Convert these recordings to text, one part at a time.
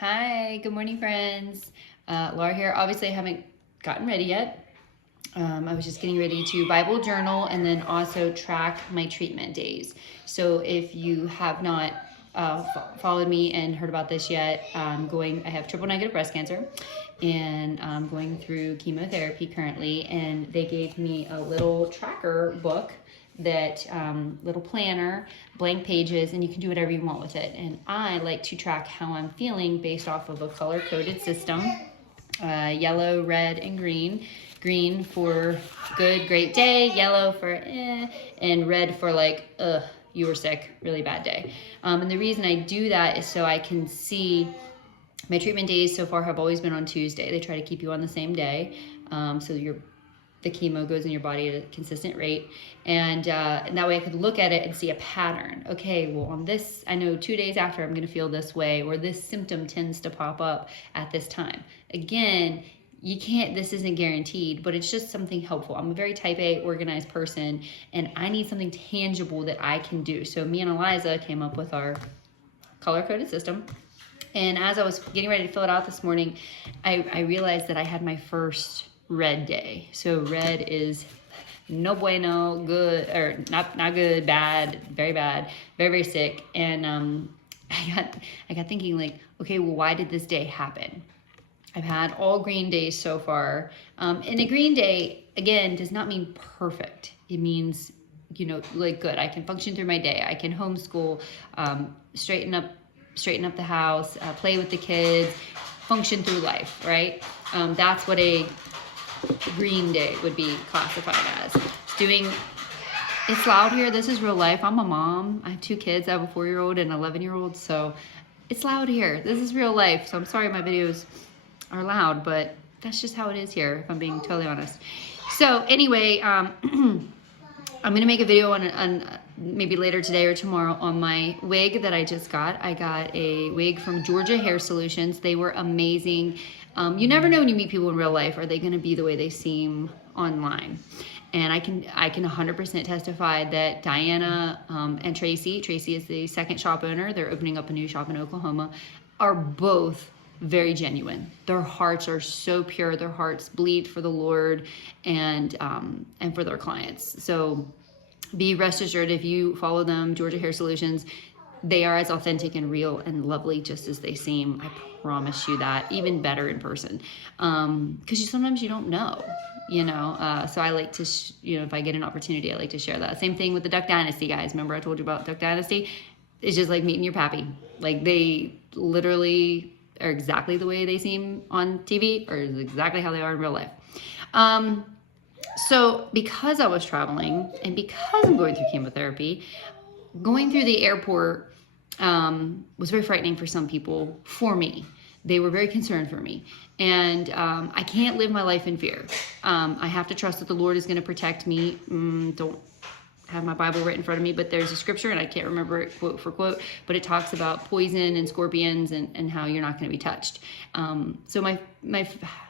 Hi, good morning, friends. Laura here. Obviously, I haven't gotten ready yet. I was just getting ready to Bible journal and then also track my treatment days. So if you have not followed me and heard about this yet, I have triple negative breast cancer and I'm going through chemotherapy currently. And they gave me a little tracker book that little planner, blank pages, and you can do whatever you want with it. And I like to track how I'm feeling based off of a color-coded system, yellow, red, and green. Green for good, great day, yellow for and red for like, you were sick, really bad day. And the reason I do that is so I can see my treatment days so far have always been on Tuesday. They try to keep you on the same day, so the chemo goes in your body at a consistent rate, and that way I could look at it and see a pattern. Okay, well on this, I know 2 days after I'm going to feel this way, or this symptom tends to pop up at this time. Again, you can't, this isn't guaranteed, but it's just something helpful. I'm a very type A organized person, and I need something tangible that I can do. So me and Eliza came up with our color-coded system. And as I was getting ready to fill it out this morning, I realized that I had my first red day. So red is no bueno, good, or not good, bad, very, very sick. And I got thinking like, okay, well, why did this day happen? I've had all green days so far. And a green day, again, does not mean perfect. It means, like good. I can function through my day. I can homeschool, straighten up the house, play with the kids, function through life, right? That's what a green day would be classified as. It's loud here. This is real life. I'm a mom. I have 2 kids. I have a 4-year-old and an 11-year-old. So it's loud here. This is real life. So I'm sorry my videos are loud, but that's just how it is here, if I'm being totally honest. So anyway, I'm going to make a video on maybe later today or tomorrow on my wig that I just got. I got a wig from Georgia Hair Solutions. They were amazing. You never know when you meet people in real life, are they going to be the way they seem online? And I can 100% testify that Diana and Tracy is the second shop owner. They're opening up a new shop in Oklahoma, are both very genuine. Their hearts are so pure. Their hearts bleed for the Lord and for their clients. So be rest assured, if you follow them, Georgia Hair Solutions, they are as authentic and real and lovely just as they seem. I promise you that. Even better in person. Because sometimes you don't know, so I like to, if I get an opportunity, I like to share that. Same thing with the Duck Dynasty guys. Remember I told you about Duck Dynasty? It's just like meeting your pappy. Like they literally are exactly the way they seem on TV, or exactly how they are in real life. So because I was traveling and because I'm going through chemotherapy, going through the airport was very frightening for some people. For me, they were very concerned for me. And I can't live my life in fear. I have to trust that the Lord is going to protect me. Don't have my Bible right in front of me, but there's a scripture, and I can't remember it quote for quote, but it talks about poison and scorpions and how you're not going to be touched. So I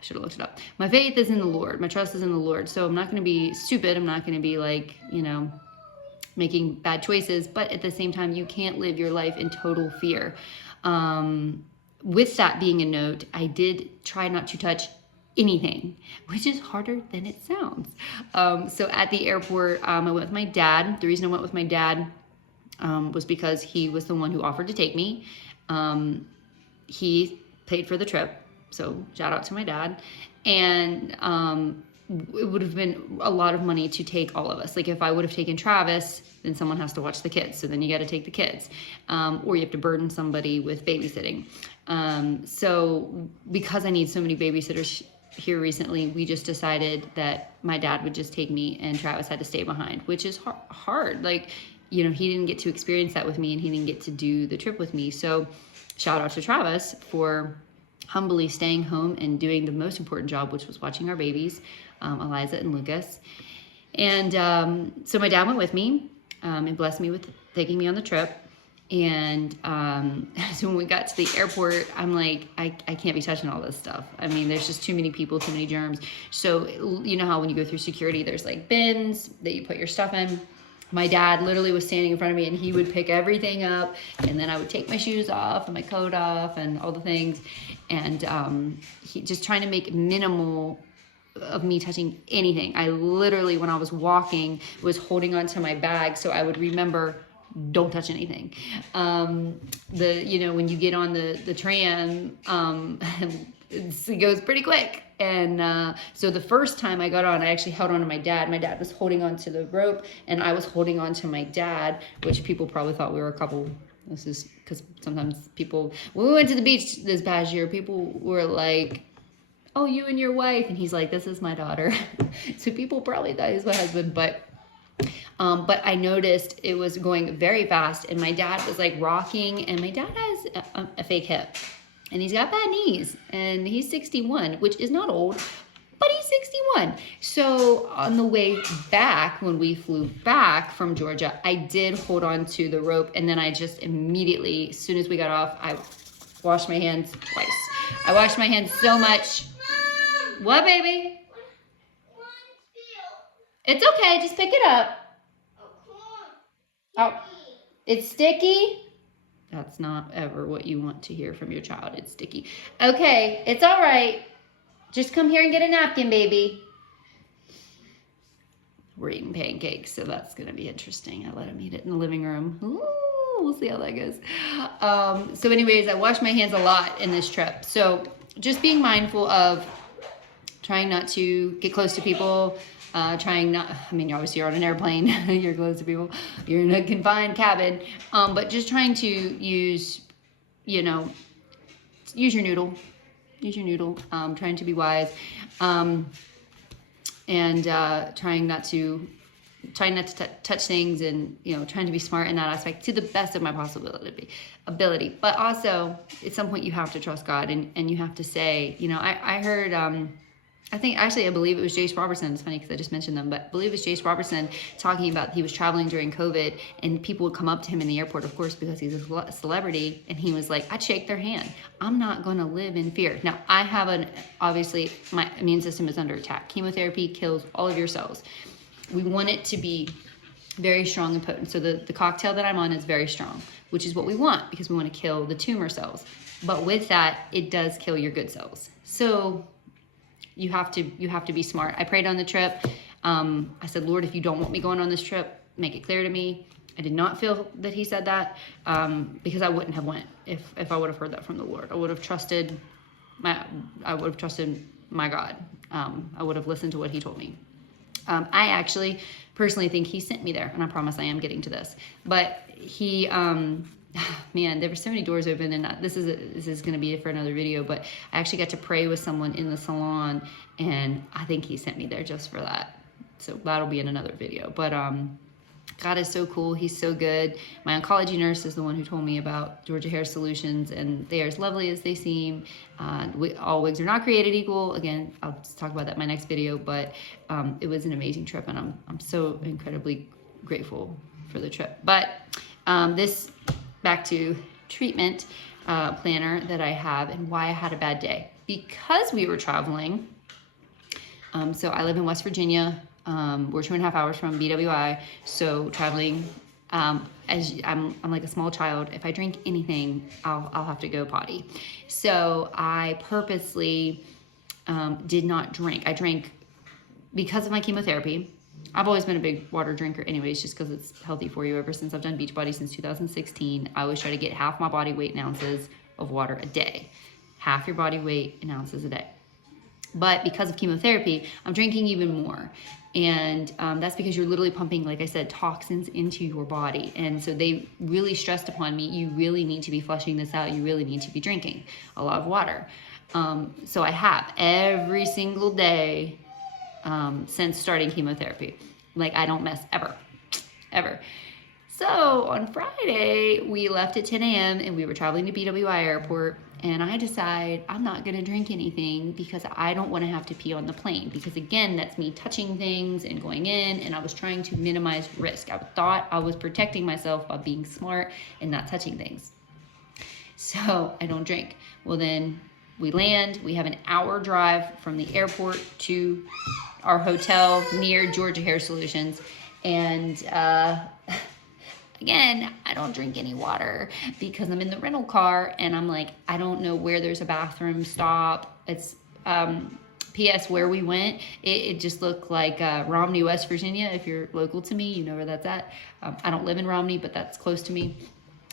should have looked it up. My faith is in the Lord. My trust is in the Lord. So I'm not going to be stupid. I'm not going to be like, making bad choices, but at the same time, you can't live your life in total fear. With that being a note, I did try not to touch anything, which is harder than it sounds. So at the airport, I went with my dad. The reason I went with my dad was because he was the one who offered to take me. He paid for the trip, so shout out to my dad. And it would have been a lot of money to take all of us. Like if I would have taken Travis, then someone has to watch the kids. So then you got to take the kids, or you have to burden somebody with babysitting. So because I need so many babysitters here recently, we just decided that my dad would just take me and Travis had to stay behind, which is hard. Like, he didn't get to experience that with me and he didn't get to do the trip with me. So shout out to Travis for humbly staying home and doing the most important job, which was watching our babies, Eliza and Lucas. And so my dad went with me and blessed me with taking me on the trip. And so when we got to the airport, I'm like, I can't be touching all this stuff. I mean, there's just too many people, too many germs. So you know how when you go through security, there's like bins that you put your stuff in. my dad literally was standing in front of me and he would pick everything up, and then I would take my shoes off and my coat off and all the things, and he just trying to make minimal of me touching anything. I literally, when I was walking, was holding onto my bag so I would remember, don't touch anything. When you get on the tram, it goes pretty quick. And so the first time I got on, I actually held on to my dad. My dad was holding on to the rope and I was holding on to my dad, which people probably thought we were a couple. This is because sometimes people, when we went to the beach this past year, people were like, oh, you and your wife. And he's like, this is my daughter. So people probably thought he was my husband, but I noticed it was going very fast and my dad was like rocking, and my dad has a fake hip and he's got bad knees and he's 61, which is not old, but he's 61. So on the way back, when we flew back from Georgia, I did hold on to the rope, and then I just immediately, as soon as we got off, I washed my hands twice. I washed my hands so much. What, baby? It's okay, just pick it up. Oh, it's sticky? That's not ever what you want to hear from your child. It's sticky. Okay, it's all right. Just come here and get a napkin, baby. We're eating pancakes, so that's going to be interesting. I let him eat it in the living room. Ooh, we'll see how that goes. So anyways, I washed my hands a lot in this trip. So just being mindful of trying not to get close to people, obviously you're on an airplane, you're close to people, you're in a confined cabin, but just trying to use your noodle, trying to be wise, and trying not to touch things, and trying to be smart in that aspect to the best of my ability. But also at some point you have to trust God, and you have to say, I heard, I believe it was Jace Robertson. It's funny because I just mentioned them, but I believe it was Jace Robertson talking about he was traveling during COVID and people would come up to him in the airport, of course, because he's a celebrity. And he was like, I'd shake their hand. I'm not going to live in fear. Now, I have obviously my immune system is under attack. Chemotherapy kills all of your cells. We want it to be very strong and potent. So the cocktail that I'm on is very strong, which is what we want because we want to kill the tumor cells. But with that, it does kill your good cells. So you have to be smart. I prayed on the trip. I said, Lord, if you don't want me going on this trip, make it clear to me. I did not feel that he said that because I wouldn't have went if I would have heard that from the Lord. I would have trusted my God. I would have listened to what he told me. I actually personally think he sent me there, and I promise I am getting to this. But he, man, there were so many doors open, and this is going to be for another video, but I actually got to pray with someone in the salon, and I think he sent me there just for that. So that'll be in another video. But God is so cool. He's so good. My oncology nurse is the one who told me about Georgia Hair Solutions, and they are as lovely as they seem. All wigs are not created equal. Again, I'll talk about that in my next video, but it was an amazing trip, and I'm so incredibly grateful for the trip. But this back to treatment planner that I have and why I had a bad day. Because we were traveling, so I live in West Virginia. We're 2.5 hours from BWI, so traveling, as I'm like a small child. If I drink anything, I'll have to go potty. So I purposely did not drink. I drank because of my chemotherapy. I've always been a big water drinker anyways, just because it's healthy for you. Ever since I've done Beachbody since 2016, I always try to get half my body weight in ounces of water a day. Half your body weight in ounces a day. But because of chemotherapy, I'm drinking even more. And that's because you're literally pumping, like I said, toxins into your body. And so they really stressed upon me, you really need to be flushing this out. You really need to be drinking a lot of water. So I have every single day since starting chemotherapy. Like, I don't miss ever. So on Friday, we left at 10 a.m. and we were traveling to BWI Airport. And I decide I'm not going to drink anything because I don't want to have to pee on the plane. Because again, that's me touching things and going in, and I was trying to minimize risk. I thought I was protecting myself by being smart and not touching things. So I don't drink. Well, then we land. We have an hour drive from the airport to our hotel near Georgia Hair Solutions. And again, I don't drink any water because I'm in the rental car and I'm like, I don't know where there's a bathroom stop. It's P.S. where we went, it just looked like Romney, West Virginia. If you're local to me, you know where that's at. I don't live in Romney, but that's close to me.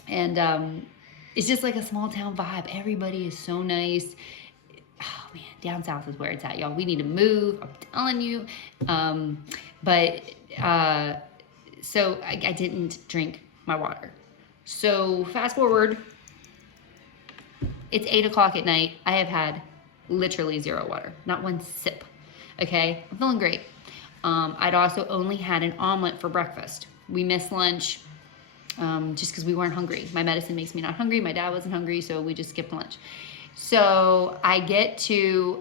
And it's just like a small town vibe. Everybody is so nice. Oh man, down south is where it's at, y'all. We need to move, I'm telling you. So I didn't drink my water. So fast forward, it's 8 o'clock at night. I have had literally zero water, not one sip. Okay, I'm feeling great. I'd also only had an omelet for breakfast. We missed lunch just because we weren't hungry. My medicine makes me not hungry. My dad wasn't hungry, so we just skipped lunch. So I get to,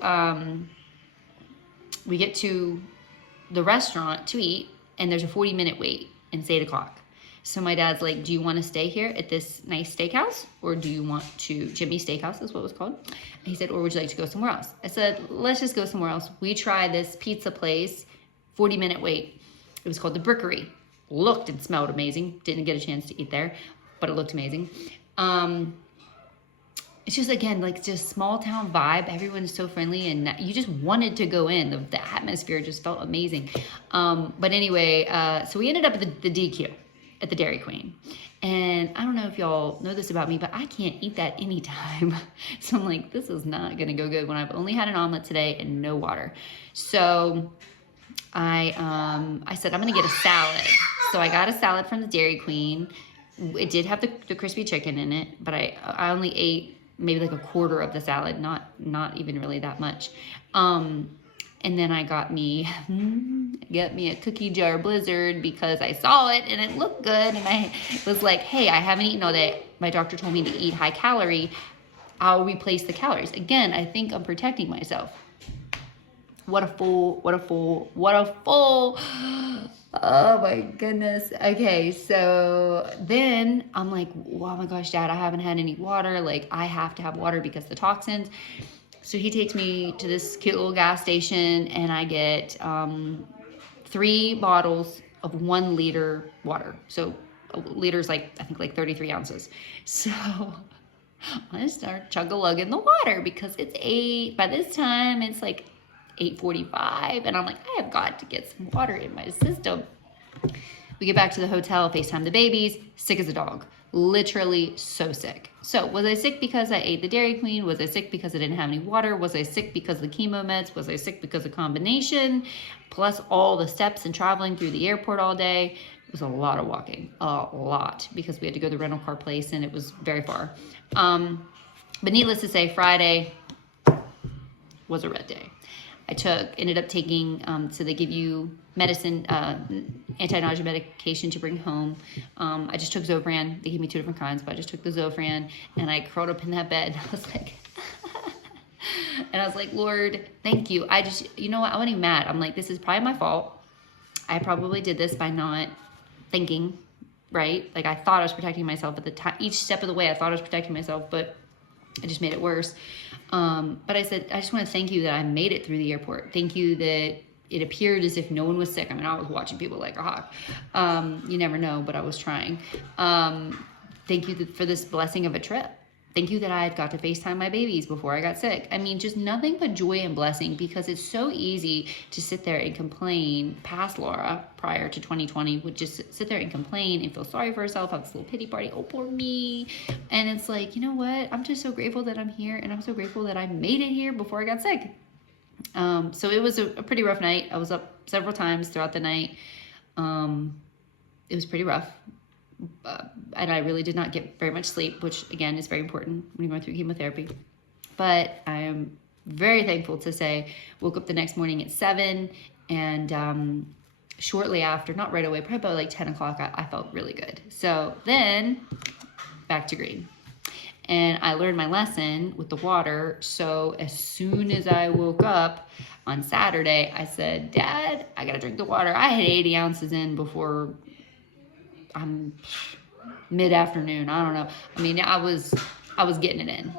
we get to the restaurant to eat, and there's a 40-minute wait, and it's 8 o'clock. So my dad's like, do you want to stay here at this nice steakhouse? Or do you want to, Jimmy Steakhouse is what it was called. And he said, or would you like to go somewhere else? I said, let's just go somewhere else. We tried this pizza place, 40-minute wait. It was called The Brickery. Looked and smelled amazing. Didn't get a chance to eat there, but it looked amazing. It's just, again, like just small town vibe. Everyone is so friendly and you just wanted to go in. The atmosphere just felt amazing. But anyway, so we ended up at the DQ at the Dairy Queen. And I don't know if y'all know this about me, but I can't eat that anytime. So I'm like, this is not going to go good when I've only had an omelet today and no water. So I said, I'm going to get a salad. So I got a salad from the Dairy Queen. It did have the crispy chicken in it, but I only ate maybe like a quarter of the salad, not even really that much. And then I got me a cookie jar Blizzard because I saw it and it looked good. And I was like, hey, I haven't eaten all day. My doctor told me to eat high calorie. I'll replace the calories. Again, I think I'm protecting myself. What a fool, what a fool, what a fool. Oh my goodness. Okay, so then I'm like, oh my gosh, Dad, I haven't had any water. Like, I have to have water because the toxins. So he takes me to this cute little gas station and I get 3 bottles of 1 liter water. So a liter is like, I think like 33 ounces. So I start chug-a-lugging the water because it's 8. By this time, it's like 8:45. And I'm like, I have got to get some water in my system. We get back to the hotel, FaceTime the babies, sick as a dog. Literally so sick. So was I sick because I ate the Dairy Queen? Was I sick because I didn't have any water? Was I sick because of the chemo meds? Was I sick because of combination? Plus all the steps and traveling through the airport all day. It was a lot of walking, a lot, because we had to go to the rental car place and it was very far. But needless to say, Friday was a red day. Ended up taking, so they give you medicine, anti-nausea medication to bring home. I just took Zofran. They gave me 2 different kinds, but I just took the Zofran and I curled up in that bed. I was like, and I was like, Lord, thank you. You know what? I wasn't even mad. I'm like, this is probably my fault. I probably did this by not thinking, right? Like I thought I was protecting myself at the time. Each step of the way, I thought I was protecting myself, but I just made it worse. But I said, I just want to thank you that I made it through the airport. Thank you that it appeared as if no one was sick. I mean, I was watching people like a hawk. You never know, but I was trying. Thank you for this blessing of a trip. Thank you that I had got to FaceTime my babies before I got sick. I mean, just nothing but joy and blessing, because it's so easy to sit there and complain. Past Laura, prior to 2020, would just sit there and complain and feel sorry for herself, have this little pity party. Oh, poor me. And it's like, you know what? I'm just so grateful that I'm here, and I'm so grateful that I made it here before I got sick. So it was a pretty rough night. I was up several times throughout the night. It was pretty rough. And I really did not get very much sleep, which again is very important when you're going through chemotherapy. But I am very thankful to say, woke up the next morning at 7, and shortly after, not right away, probably about like 10 o'clock, I felt really good. So then back to green. And I learned my lesson with the water. So as soon as I woke up on Saturday, I said, Dad, I gotta drink the water. I had 80 ounces in before mid-afternoon. I don't know. I mean, I was getting it in.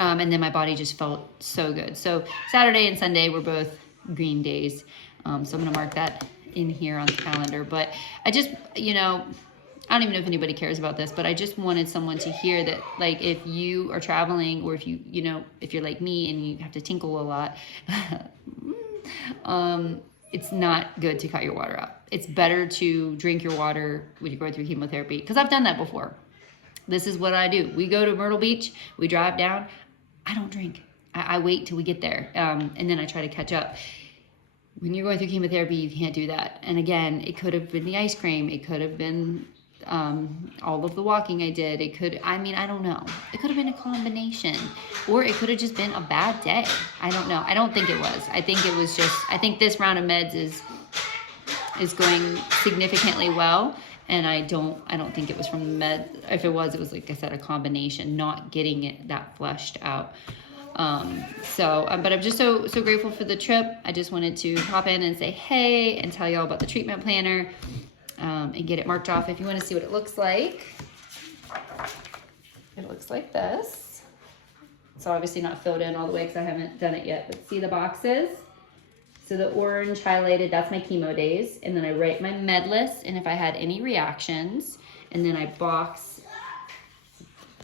And then my body just felt so good. So Saturday and Sunday were both green days. So I'm going to mark that in here on the calendar. But I just, you know, I don't even know if anybody cares about this, but I just wanted someone to hear that, like, if you are traveling, or if you know, if you're like me and you have to tinkle a lot, it's not good to cut your water out. It's better to drink your water when you're going through chemotherapy, because I've done that before. This is what I do. We go to Myrtle Beach, we drive down, I don't drink. I wait till we get there, and then I try to catch up. When you're going through chemotherapy, you can't do that. And again, it could have been the ice cream. It could have been all of the walking I did. It could, I mean, I don't know. It could have been a combination, or it could have just been a bad day. I don't know. I don't think it was. I think it was just, I think this round of meds is going significantly well. And I don't think it was from the med. If it was like I said, a combination, not getting it that flushed out. But I'm just so grateful for the trip. I just wanted to pop in and say hey and tell you all about the treatment planner, and get it marked off. If you want to see what it looks like, it looks like this. It's obviously not filled in all the way because I haven't done it yet, but see the boxes? So the orange highlighted, that's my chemo days. And then I write my med list and if I had any reactions, and then I box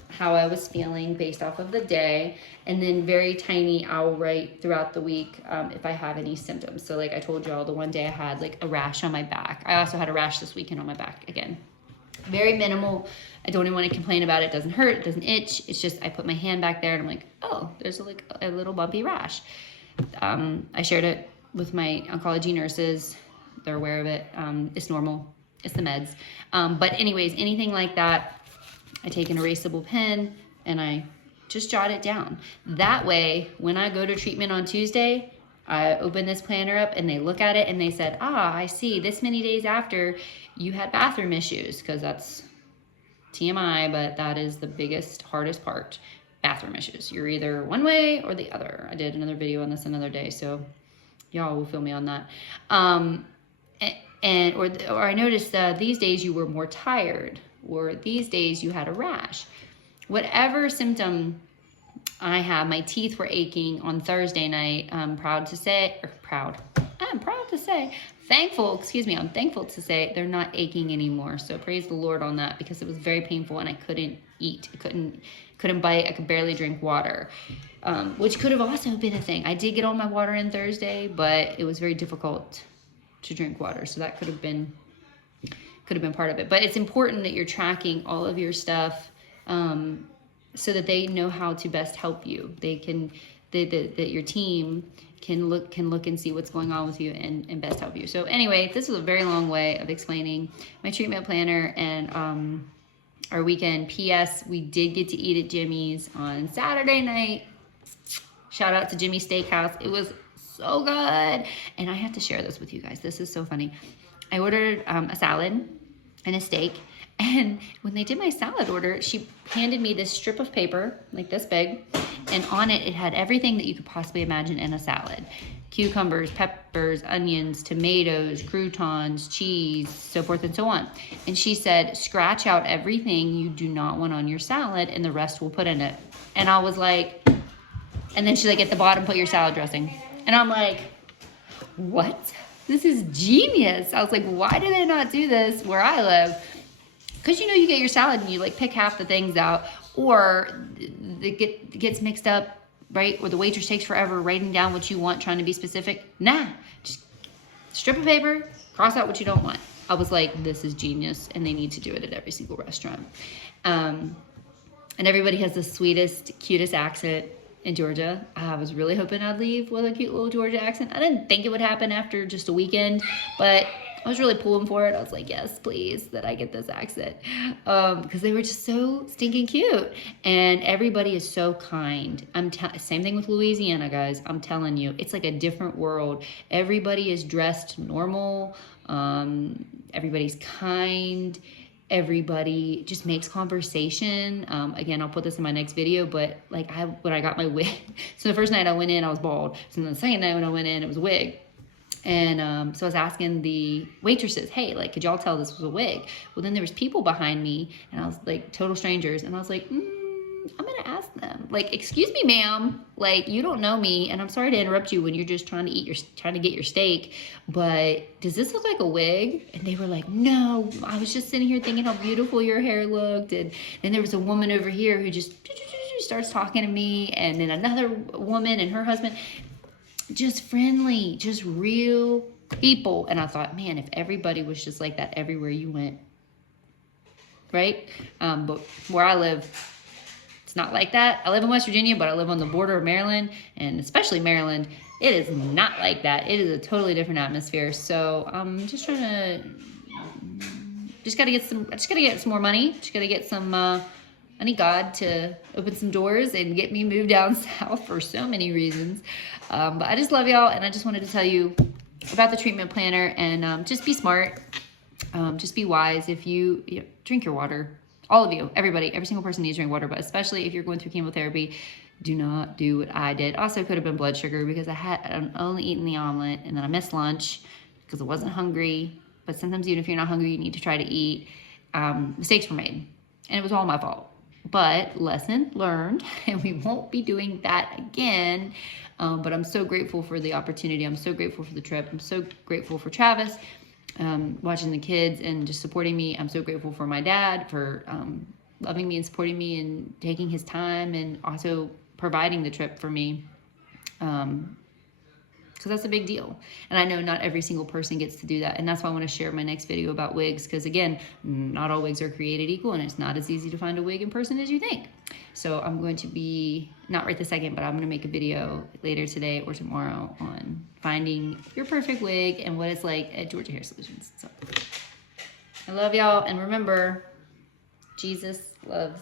how I was feeling based off of the day. And then very tiny, I'll write throughout the week if I have any symptoms. So like I told you all, the one day I had like a rash on my back. I also had a rash this weekend on my back again. Very minimal. I don't even want to complain about it. It doesn't hurt, it doesn't itch. It's just I put my hand back there and I'm like, oh, there's like a little bumpy rash. I shared it with my oncology nurses. They're aware of it. It's normal. It's the meds. But anyways, anything like that, I take an erasable pen and I just jot it down. That way, when I go to treatment on Tuesday, I open this planner up and they look at it and they said, I see this many days after you had bathroom issues, because that's TMI, but that is the biggest, hardest part, bathroom issues. You're either one way or the other. I did another video on this another day, so y'all will feel me on that. Or I noticed these days you were more tired, or these days you had a rash. Whatever symptom I have, my teeth were aching on Thursday night. I'm thankful to say they're not aching anymore. So praise the Lord on that, because it was very painful and I couldn't eat. I couldn't bite. I could barely drink water, which could have also been a thing. I did get all my water in Thursday, but it was very difficult to drink water. So that could have been part of it. But it's important that you're tracking all of your stuff, so that they know how to best help you. That your team can look and see what's going on with you and best help you. So anyway, this was a very long way of explaining my treatment planner and our weekend. P.S. We did get to eat at Jimmy's on Saturday night. Shout out to Jimmy's Steakhouse. It was so good. And I have to share this with you guys. This is so funny. I ordered a salad and a steak. And when they did my salad order, she handed me this strip of paper, like this big, and on it, it had everything that you could possibly imagine in a salad. Cucumbers, peppers, onions, tomatoes, croutons, cheese, so forth and so on. And she said, scratch out everything you do not want on your salad, and the rest we'll put in it. And I was like, and then she's like, at the bottom, put your salad dressing. And I'm like, what? This is genius. I was like, why do they not do this where I live? Because, you know, you get your salad and you like pick half the things out, or it gets mixed up, right? Or the waitress takes forever writing down what you want, trying to be specific. Nah, just strip of paper, cross out what you don't want. I was like, this is genius, and they need to do it at every single restaurant. And everybody has the sweetest, cutest accent in Georgia. I was really hoping I'd leave with a cute little Georgia accent. I didn't think it would happen after just a weekend, but I was really pulling for it. I was like, yes, please, that I get this accent. Because they were just so stinking cute. And everybody is so kind. Same thing with Louisiana, guys. I'm telling you, it's like a different world. Everybody is dressed normal. Everybody's kind. Everybody just makes conversation. Again, I'll put this in my next video, but like when I got my wig, so the first night I went in, I was bald. So then the second night when I went in, it was a wig. And so I was asking the waitresses, hey, like, could y'all tell this was a wig? Well, then there was people behind me, and I was like, total strangers. And I was like, I'm gonna ask them. Like, excuse me, ma'am. Like, you don't know me, and I'm sorry to interrupt you when you're just trying to get your steak. But does this look like a wig? And they were like, no. I was just sitting here thinking how beautiful your hair looked, and then there was a woman over here who just starts talking to me, and then another woman and her husband, just friendly, just real people. And I thought, man, if everybody was just like that everywhere you went, right? But where I live, it's not like that. I live in West Virginia, but I live on the border of Maryland, and especially Maryland, it is not like that. It is a totally different atmosphere. So I'm just trying to, just gotta get some more money. Just gotta get some, I need God to open some doors and get me moved down south for so many reasons. But I just love y'all, and I just wanted to tell you about the treatment planner, and just be smart. Just be wise. If you drink your water, all of you, everybody, every single person needs to drink water, but especially if you're going through chemotherapy, do not do what I did. Also could have been blood sugar because I had only eaten the omelet, and then I missed lunch because I wasn't hungry. But sometimes even if you're not hungry, you need to try to eat. Mistakes were made, and it was all my fault. But lesson learned, and we won't be doing that again. But I'm so grateful for the opportunity. I'm so grateful for the trip. I'm so grateful for Travis, watching the kids and just supporting me. I'm so grateful for my dad for loving me and supporting me and taking his time, and also providing the trip for me. Because that's a big deal. And I know not every single person gets to do that. And that's why I want to share my next video about wigs. Because again, not all wigs are created equal, and it's not as easy to find a wig in person as you think. So I'm going to be, not right this second, but I'm going to make a video later today or tomorrow on finding your perfect wig and what it's like at Georgia Hair Solutions. So I love y'all. And remember, Jesus loves